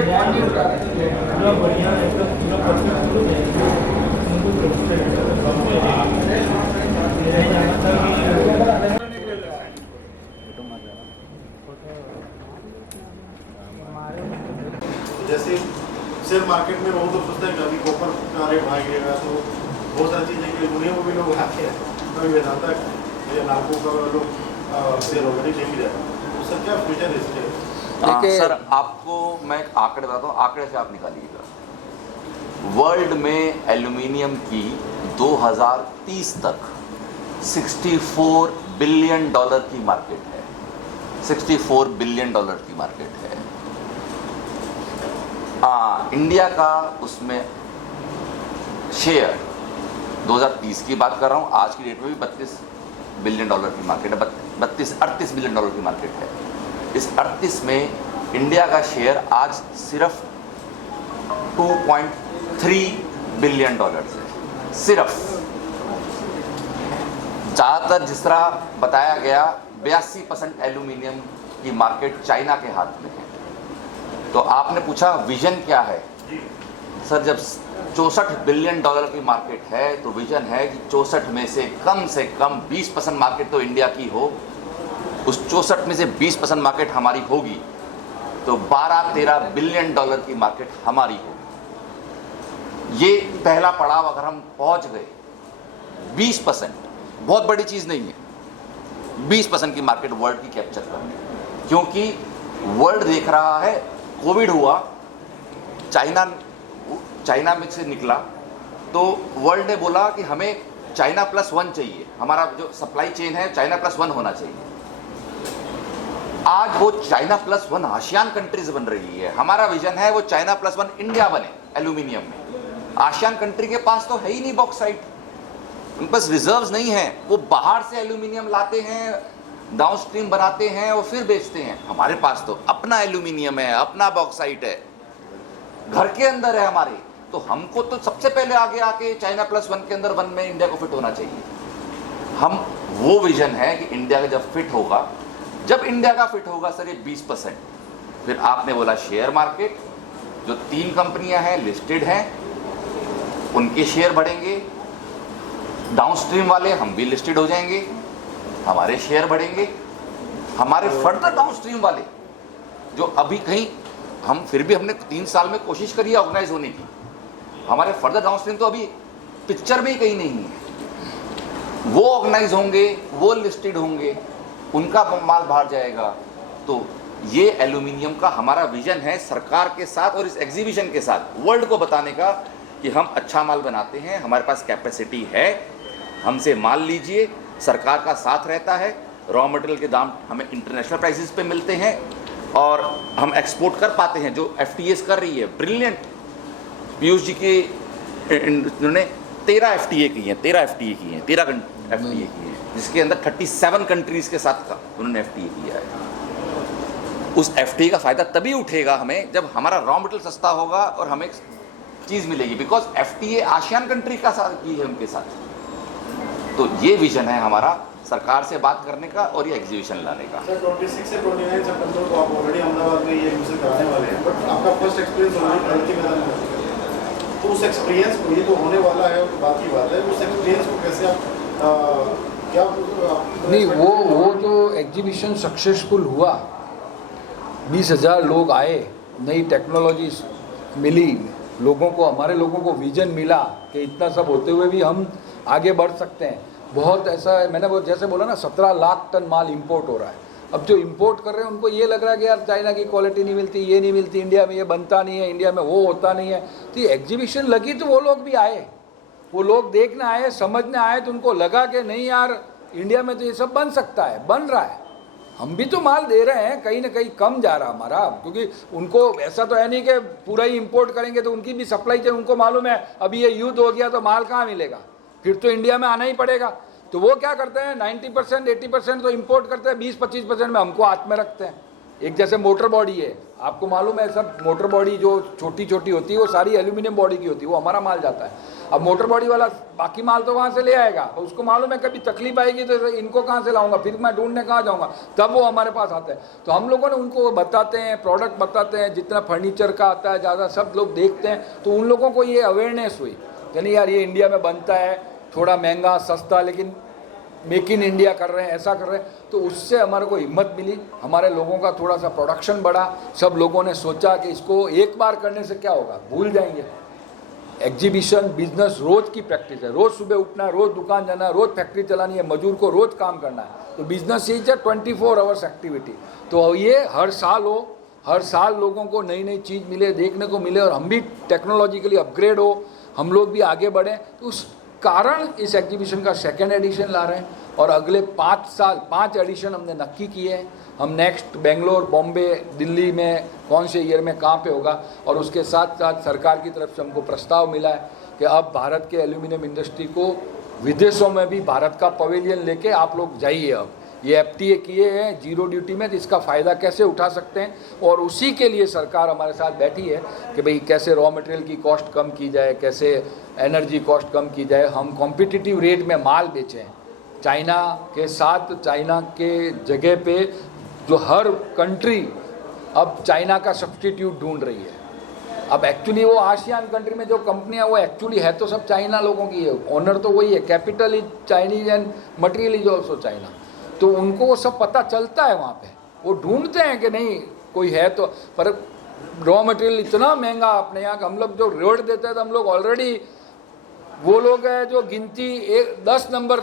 जैसे share market में बहुत लोग सोचते हैं कि अभी कॉपर का रेट भागेगा, तो बहुत सारी चीज़ें कि दुनिया में भी लोग आते हैं, कभी वेदांता या नागपुर का लोग शेयर वगैरह ले भी जाए, तो सर क्या फ्यूचर है इसके? सर आपको मैं एक आंकड़े बताता हूँ, आंकड़े से आप निकालिएगा। वर्ल्ड में एल्यूमिनियम की 2030 तक 64 बिलियन डॉलर की मार्केट है। 64 बिलियन डॉलर की मार्केट है। इंडिया का उसमें शेयर 2030 की बात कर रहा हूँ, आज की डेट में भी 32 बिलियन डॉलर की मार्केट है। 38 बिलियन डॉलर की मार्केट है। इस 38 में इंडिया का शेयर आज सिर्फ 2.3 बिलियन डॉलर है। सिर्फ ज़्यादातर जिस तरह बताया गया 82% एल्यूमिनियम की मार्केट चाइना के हाथ में है। तो आपने पूछा विजन क्या है सर, जब 64 बिलियन डॉलर की मार्केट है तो विजन है कि 64 में से कम 20% मार्केट तो इंडिया की हो। उस 64 में से 20% मार्केट हमारी होगी तो 12-13 बिलियन डॉलर की मार्केट हमारी होगी। ये पहला पड़ाव अगर हम पहुंच गए 20%, बहुत बड़ी चीज़ नहीं है 20% की मार्केट वर्ल्ड की कैप्चर करने, क्योंकि वर्ल्ड देख रहा है कोविड हुआ, चाइना में से निकला तो वर्ल्ड ने बोला कि हमें चाइना +1 चाहिए, हमारा जो सप्लाई चेन है चाइना +1 होना चाहिए। आज वो चाइना +1 आसियान कंट्रीज बन रही है। हमारा विजन है वो चाइना +1 इंडिया बने एल्यूमिनियम में। आसियान कंट्री के पास तो है ही नहीं बॉक्साइट, उनके पास रिजर्व्स नहीं है। वो बाहर से एल्यूमिनियम लाते हैं, डाउनस्ट्रीम बनाते हैं और फिर बेचते हैं। हमारे पास तो अपना एल्यूमिनियम है, अपना बॉक्साइट है, घर के अंदर है हमारे। तो हमको तो सबसे पहले आगे आके चाइना +1 के अंदर 1 में इंडिया को फिट होना चाहिए। हम वो विजन है कि इंडिया का जब फिट होगा, जब इंडिया का फिट होगा सर ये 20%, फिर आपने बोला शेयर मार्केट, जो 3 कंपनियां हैं लिस्टेड हैं उनके शेयर बढ़ेंगे, डाउनस्ट्रीम वाले हम भी लिस्टेड हो जाएंगे, हमारे शेयर बढ़ेंगे। हमारे फर्दर डाउनस्ट्रीम वाले जो अभी कहीं हम फिर भी हमने 3 साल में कोशिश करी है ऑर्गेनाइज होने की, हमारे फर्दर डाउनस्ट्रीम तो अभी पिक्चर में ही कहीं नहीं है। वो ऑर्गेनाइज होंगे, वो लिस्टेड होंगे, उनका माल बाहर जाएगा। तो ये एल्यूमिनियम का हमारा विजन है सरकार के साथ और इस एग्जीबिशन के साथ वर्ल्ड को बताने का कि हम अच्छा माल बनाते हैं, हमारे पास कैपेसिटी है, हमसे माल लीजिए। सरकार का साथ रहता है, रॉ मटेरियल के दाम हमें इंटरनेशनल प्राइसेस पे मिलते हैं और हम एक्सपोर्ट कर पाते हैं, जो FTAs कर रही है। ब्रिलियंट पीयूष जी के इन्होंने 13 FTA की हैं, 13 FTA की हैं, 13 FTA की हैं, जिसके अंदर 37 कंट्रीज के साथ उन्होंने FTA किया है। उस FTA का फ़ायदा तभी उठेगा हमें जब हमारा रॉ मटेरियल सस्ता होगा और हमें चीज़ मिलेगी, बिकॉज FTA आसियान कंट्री का साथ की है उनके साथ। तो ये विजन है हमारा सरकार से बात करने का और ये एग्जीबिशन लाने का। सर 26 से 29 सितंबर को आप ऑलरेडी अहमदाबाद में ये एग्जीबिशन कराने वाले हैं, बट आपका first experience already Pragati Maidan में हो चुका है। तो उस एक्सपीरियंस को, ये तो होने वाला है और बात की बात है, उस एक्सपीरियंस को कैसे आप क्या नहीं, वो तो एग्जीबिशन सक्सेसफुल हुआ, 20,000 लोग आए, नई टेक्नोलॉजी मिली लोगों को, हमारे लोगों को विजन मिला कि इतना सब होते हुए भी हम आगे बढ़ सकते हैं। बहुत ऐसा है, मैंने वो जैसे बोला ना 17 लाख टन माल इंपोर्ट हो रहा है। अब जो इंपोर्ट कर रहे हैं उनको ये लग रहा है कि यार चाइना की क्वालिटी नहीं मिलती, ये नहीं मिलती, इंडिया में ये बनता नहीं है, इंडिया में वो होता नहीं है। तो ये एग्जीबिशन लगी तो वो लोग भी आए, वो लोग देखने आए, समझने आए, तो उनको लगा कि नहीं यार इंडिया में तो ये सब बन सकता है, बन रहा है। हम भी तो माल दे रहे हैं, कहीं ना कहीं कम जा रहा हमारा, क्योंकि उनको ऐसा तो है नहीं कि पूरा ही इंपोर्ट करेंगे, तो उनकी भी सप्लाई चेन, उनको मालूम है अभी ये युद्ध हो गया तो माल कहाँ मिलेगा, फिर तो इंडिया में आना ही पड़ेगा। तो वो क्या करते हैं 90% 80% तो इंपोर्ट करते हैं, 20-25% में हमको हाथ में रखते हैं। एक जैसे मोटर बॉडी है, आपको मालूम है सब मोटर बॉडी जो छोटी छोटी होती है वो सारी एल्यूमिनियम बॉडी की होती है, वो हमारा माल जाता है। अब मोटर बॉडी वाला बाकी माल तो वहाँ से ले आएगा, उसको मालूम है कभी तकलीफ आएगी तो इनको कहाँ से लाऊंगा, फिर मैं ढूंढने कहाँ जाऊँगा, तब वो हमारे पास आता है। तो हम लोगों ने उनको बताते हैं, प्रोडक्ट बताते हैं, जितना फर्नीचर का आता है ज़्यादा सब लोग देखते हैं, तो उन लोगों को ये अवेयरनेस हुई कि नहीं यार ये इंडिया में बनता है, थोड़ा महंगा सस्ता लेकिन मेक इन इंडिया कर रहे हैं, ऐसा कर रहे हैं। तो उससे हमारे को हिम्मत मिली, हमारे लोगों का थोड़ा सा प्रोडक्शन बढ़ा, सब लोगों ने सोचा कि इसको एक बार करने से क्या होगा, भूल जाएंगे। एग्जीबिशन बिजनेस रोज़ की प्रैक्टिस है, रोज़ सुबह उठना है, रोज़ दुकान जाना है, रोज़ फैक्ट्री चलानी है, मजदूर को रोज़ काम करना है। तो बिजनेस इज 24 आवर्स एक्टिविटी। तो ये हर साल हो, हर साल लोगों को नई नई चीज़ मिले, देखने को मिले, और हम भी टेक्नोलॉजिकली अपग्रेड हो, हम लोग भी आगे बढ़ें। तो उस कारण इस एग्जीबिशन का 2nd एडिशन ला रहे हैं, और अगले 5 साल 5 एडिशन हमने नक्की किए हैं। हम नेक्स्ट बेंगलोर, बॉम्बे, दिल्ली में कौन से ईयर में कहाँ पे होगा, और उसके साथ साथ सरकार की तरफ से हमको प्रस्ताव मिला है कि अब भारत के एल्यूमिनियम इंडस्ट्री को विदेशों में भी भारत का पवेलियन लेके आप लोग जाइए। अब ये FTA किए हैं 0 ड्यूटी में, तो इसका फ़ायदा कैसे उठा सकते हैं, और उसी के लिए सरकार हमारे साथ बैठी है कि भाई कैसे रॉ मटेरियल की कॉस्ट कम की जाए, कैसे एनर्जी कॉस्ट कम की जाए, हम कॉम्पिटिटिव रेट में माल बेचें चाइना के साथ। चाइना के जगह पे जो हर कंट्री अब चाइना का सब्स्टिट्यूट ढूंढ रही है। अब एक्चुअली वो आसियान कंट्री में जो कंपनियां वो एक्चुअली है तो सब चाइना लोगों की है, ओनर तो वही है, capital is Chinese and material is also China. तो उनको वो सब पता चलता है, वहाँ पे वो ढूंढते हैं कि नहीं कोई है तो। पर रॉ मटेरियल इतना महंगा अपने यहाँ, हम लोग जो रेट देते हैं तो हम लोग ऑलरेडी वो लोग हैं जो गिनती 10 नंबर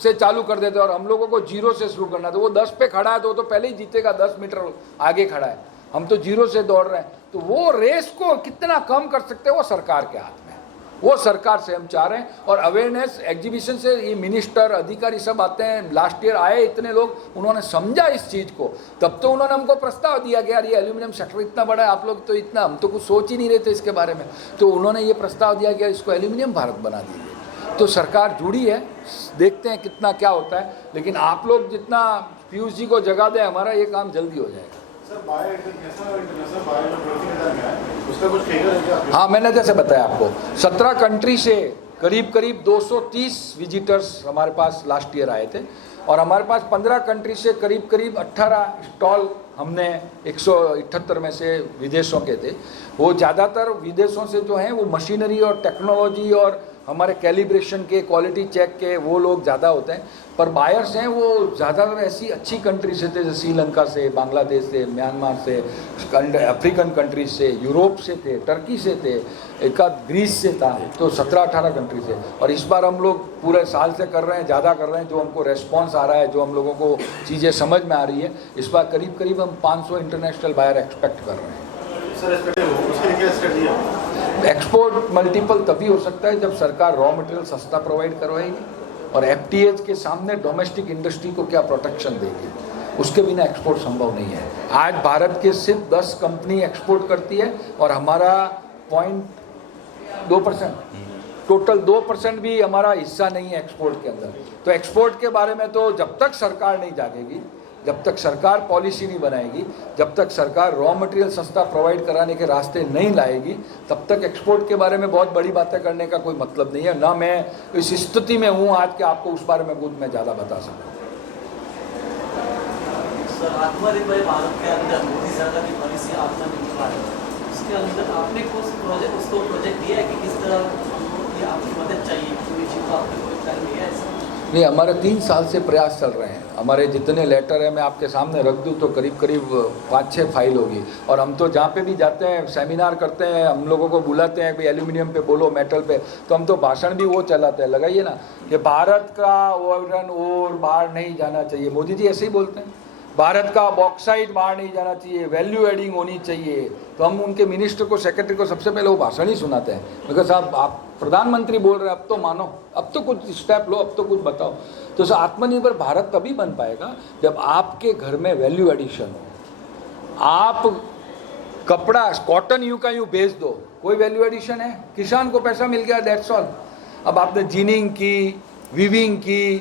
से चालू कर देते हैं, और हम लोगों को 0 से शुरू करना है। तो वो 10 पे खड़ा है तो वो तो पहले ही जीतेगा, 10 मीटर आगे खड़ा है, हम तो 0 से दौड़ रहे हैं। तो वो रेस को कितना कम कर सकते हैं वो सरकार के हाथ में है, वो सरकार से हम चाह रहे हैं। और अवेयरनेस एग्जीबिशन से ये मिनिस्टर अधिकारी सब आते हैं, लास्ट ईयर आए इतने लोग, उन्होंने समझा इस चीज़ को, तब तो उन्होंने हमको प्रस्ताव दिया कि यार ये एल्यूमिनियम सेक्टर इतना बड़ा है, आप लोग तो इतना, हम तो कुछ सोच ही नहीं रहे थे इसके बारे में। तो उन्होंने ये प्रस्ताव दिया कि इसको एल्यूमिनियम भारत बना दीजिए। तो सरकार जुड़ी है, देखते हैं कितना क्या होता है, लेकिन आप लोग जितना पीयूष जी को जगा दें, हमारा ये काम जल्दी हो जाएगा। उसका कुछ फिगर है क्या? हाँ, मैंने जैसे बताया आपको 17 कंट्री से करीब 230 विजिटर्स हमारे पास लास्ट ईयर आए थे, और हमारे पास 15 कंट्री से करीब 18 स्टॉल हमने 178 में से विदेशों के थे। वो ज़्यादातर विदेशों से जो हैं वो मशीनरी और टेक्नोलॉजी और हमारे कैलिब्रेशन के, क्वालिटी चेक के वो लोग ज़्यादा होते हैं। पर बायर्स हैं वो ज़्यादातर ऐसी अच्छी कंट्री से थे, जैसे श्रीलंका से, बांग्लादेश से, म्यांमार से, अफ्रीकन कंट्रीज से, यूरोप से थे, टर्की से थे, एक आध ग्रीस से था। तो 17-18 कंट्री से। और इस बार हम लोग पूरे साल से कर रहे हैं, ज़्यादा कर रहे हैं, जो हमको रेस्पॉन्स आ रहा है, जो हम लोगों को चीज़ें समझ में आ रही है। इस बार करीब हम 500 इंटरनेशनल बायर एक्सपेक्ट कर रहे हैं। एक्सपोर्ट मल्टीपल तभी हो सकता है जब सरकार रॉ मटेरियल सस्ता प्रोवाइड करवाएगी, और FTA के सामने डोमेस्टिक इंडस्ट्री को क्या प्रोटेक्शन देगी, उसके बिना एक्सपोर्ट संभव नहीं है। आज भारत के सिर्फ 10 कंपनी एक्सपोर्ट करती है, और हमारा 0.2%, टोटल 2% भी हमारा हिस्सा नहीं है एक्सपोर्ट के अंदर। तो एक्सपोर्ट के बारे में तो जब तक सरकार नहीं जागेगी, जब तक सरकार पॉलिसी नहीं बनाएगी, जब तक सरकार रॉ मटेरियल सस्ता प्रोवाइड कराने के रास्ते नहीं लाएगी, तब तक एक्सपोर्ट के बारे में बहुत बड़ी बातें करने का कोई मतलब नहीं है। ना मैं इस स्थिति में हूँ आज के आपको उस बारे में कुछ मैं ज़्यादा बता सकता हूँ। सर, आत्मनिर्भर भारत के अंदर मोदी सरकार की पॉलिसी आत्मनिर्भर भारत, उसके अंदर आपने कुछ प्रोजेक्ट दिया है कि किस तरह हमको ये आपकी मदद चाहिए, कोई चीज़ आपने कोई प्लान दिया है? नहीं, हमारे 3 साल से प्रयास चल रहे हैं। हमारे जितने लेटर हैं मैं आपके सामने रख दूं तो करीब 5-6 फाइल होगी। और हम तो जहाँ पे भी जाते हैं, सेमिनार करते हैं, हम लोगों को बुलाते हैं कि एल्यूमिनियम पे बोलो, मेटल पे, तो हम तो भाषण भी वो चलाते हैं, लगाइए ना कि भारत का आयरन और बाहर नहीं जाना चाहिए। मोदी जी ऐसे ही बोलते हैं, भारत का बॉक्साइट बाहर नहीं जाना चाहिए, वैल्यू एडिंग होनी चाहिए। तो हम उनके मिनिस्टर को, सेक्रेटरी को सबसे पहले वो भाषण ही सुनाते हैं। मैं कहा साहब आप प्रधानमंत्री बोल रहे हैं, अब तो मानो, अब तो कुछ स्टेप लो, अब तो कुछ बताओ। तो आत्मनिर्भर भारत तभी बन पाएगा जब आपके घर में वैल्यू एडिशन हो। आप कपड़ा कॉटन यूं का यूं बेच दो, कोई वैल्यू एडिशन है? किसान को पैसा मिल गया, दैट्स ऑल। अब आपने जीनिंग की, वीविंग की,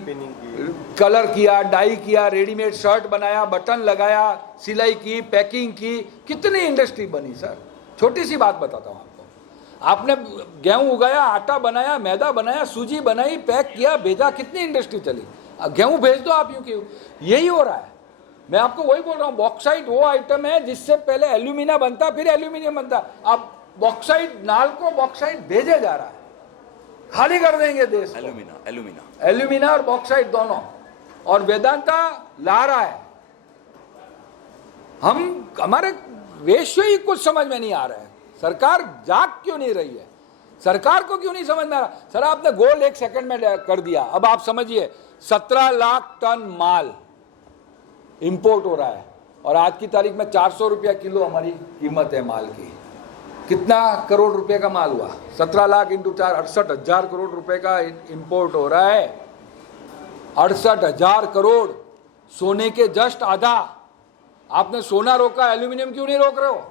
कलर किया, डाई किया, रेडीमेड शर्ट बनाया, बटन लगाया, सिलाई की, पैकिंग की, कितनी इंडस्ट्री बनी सर। छोटी सी बात बताता हूँ आपको, आपने गेहूं उगाया, आटा बनाया, मैदा बनाया, सूजी बनाई, पैक किया, भेजा, कितनी इंडस्ट्री चली। गेहूं भेज दो आप, यूं क्यों? यही हो रहा है। मैं आपको वही बोल रहा हूँ, बॉक्साइट वो आइटम है जिससे पहले एल्यूमिना बनता, फिर एल्यूमिनियम बनता। अब बॉक्साइट, नाल को बॉक्साइट भेजे जा रहा है, खाली कर देंगे देश को। एल्यूमिना और बॉक्साइट दोनों, और वेदांता ला रहा है। हमारे रेशियो ही कुछ समझ में नहीं आ रहा है। सरकार जाग क्यों नहीं रही है? सरकार को क्यों नहीं समझ में आ रहा? सर आपने गोल 1 सेकंड में कर दिया। अब आप समझिए 17 लाख टन माल इंपोर्ट हो रहा है, और आज की तारीख में 400 रुपया किलो हमारी कीमत है माल की। कितना करोड़ रुपए का माल हुआ? 17 लाख इंटू 4, 68,000 करोड़ रुपए का इंपोर्ट हो रहा है। 68,000 करोड़, सोने के जस्ट आधा। आपने सोना रोका, एल्यूमिनियम क्यों नहीं रोक रहे हो?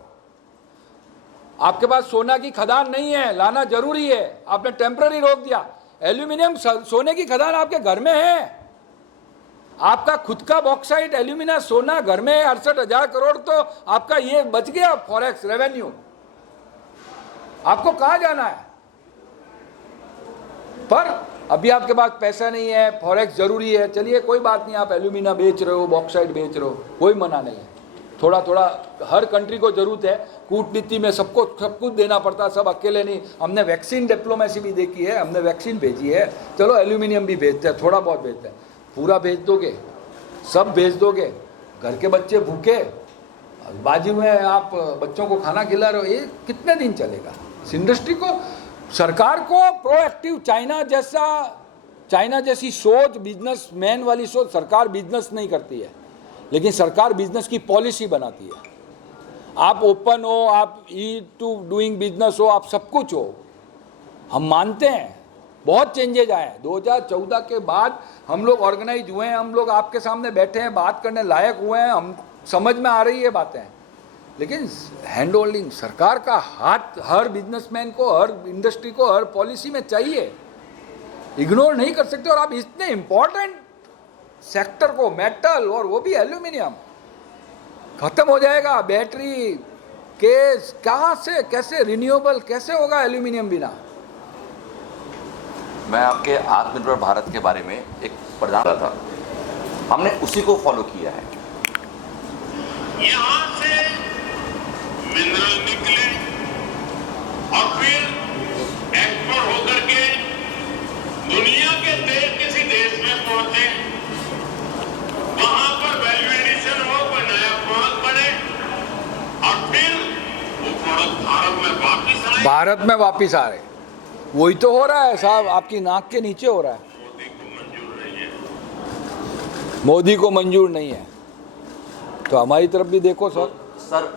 आपके पास सोना की खदान नहीं है, लाना जरूरी है, आपने टेम्पररी रोक दिया। एल्यूमिनियम, सोने की खदान आपके घर में है, आपका खुद का बॉक्साइट, एल्यूमिना, सोना घर में है। 68,000 करोड़ तो आपका ये बच गया फॉरेक्स रेवेन्यू। आपको कहां जाना है? पर अभी आपके पास पैसा नहीं है, फॉरेक्स जरूरी है, चलिए कोई बात नहीं, आप एल्यूमिना बेच रहे हो, बॉक्साइट बेच रहे हो, कोई मना नहीं है। थोड़ा थोड़ा हर कंट्री को जरूरत है, कूटनीति में सबको सब कुछ देना पड़ता है, सब अकेले नहीं। हमने वैक्सीन डिप्लोमेसी भी देखी है, हमने वैक्सीन भेजी है, चलो एल्यूमिनियम भी भेजते हैं, थोड़ा बहुत भेजते हैं। पूरा भेज दोगे, सब भेज दोगे, घर के बच्चे भूखे, बाजू में आप बच्चों को खाना खिला रहे हो, ये कितने दिन चलेगा? इस इंडस्ट्री को, सरकार को प्रोएक्टिव, चाइना जैसी सोच, बिजनेसमैन वाली सोच। सरकार बिजनेस नहीं करती है, लेकिन सरकार बिजनेस की पॉलिसी बनाती है। आप ओपन हो, आप ई टू डूइंग बिजनेस हो, आप सब कुछ हो, हम मानते हैं। बहुत चेंजेज आए हैं 2014 के बाद, हम लोग ऑर्गेनाइज हुए हैं, हम लोग आपके सामने बैठे हैं, बात करने लायक हुए हैं, हम समझ में आ रही है बातें। लेकिन हैंड होल्डिंग, सरकार का हाथ हर बिजनेसमैन को, हर इंडस्ट्री को, हर पॉलिसी में चाहिए, इग्नोर नहीं कर सकते। और आप इतने इंपॉर्टेंट सेक्टर को, मेटल और वो भी एल्यूमिनियम, खत्म हो जाएगा। बैटरी केस कहाँ से, कैसे रिन्यूएबल कैसे होगा एल्यूमिनियम बिना? मैं आपके आत्मनिर्भर भारत के बारे में एक प्रधान था, हमने उसी को फॉलो किया है। यहाँ से मिनरल निकले और फिर एक्सपोर्ट होकर के दुनिया के किसी देश में पहुंचे, वहां पर वैल्यू एडिशन हो, कोई नया प्रोडक्ट बने, और फिर वो प्रोडक्ट भारत में वापिस आए। वही तो हो रहा है साहब, आपकी नाक के नीचे हो रहा है। मोदी को मंजूर नहीं है, तो हमारी तरफ भी देखो सर। सर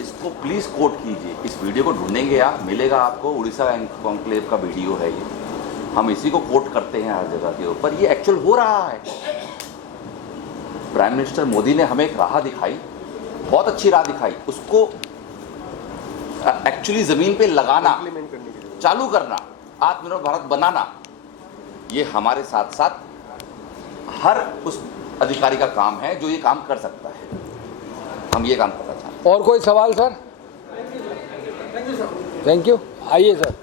इसको प्लीज कोट कीजिए, इस वीडियो को ढूंढेंगे आप, मिलेगा आपको, उड़ीसा कॉन्क्लेव का वीडियो है ये। हम इसी को कोट करते हैं हर जगह के ऊपर, ये एक्चुअल हो रहा है। प्राइम मिनिस्टर मोदी ने हमें एक राह दिखाई, बहुत अच्छी राह दिखाई, उसको एक्चुअली जमीन पे लगाना, चालू करना, आत्मनिर्भर भारत बनाना, ये हमारे साथ साथ हर उस अधिकारी का काम है जो ये काम कर सकता है। हम ये काम करना चाहते हैं। और कोई सवाल सर? थैंक यू, आइए सर।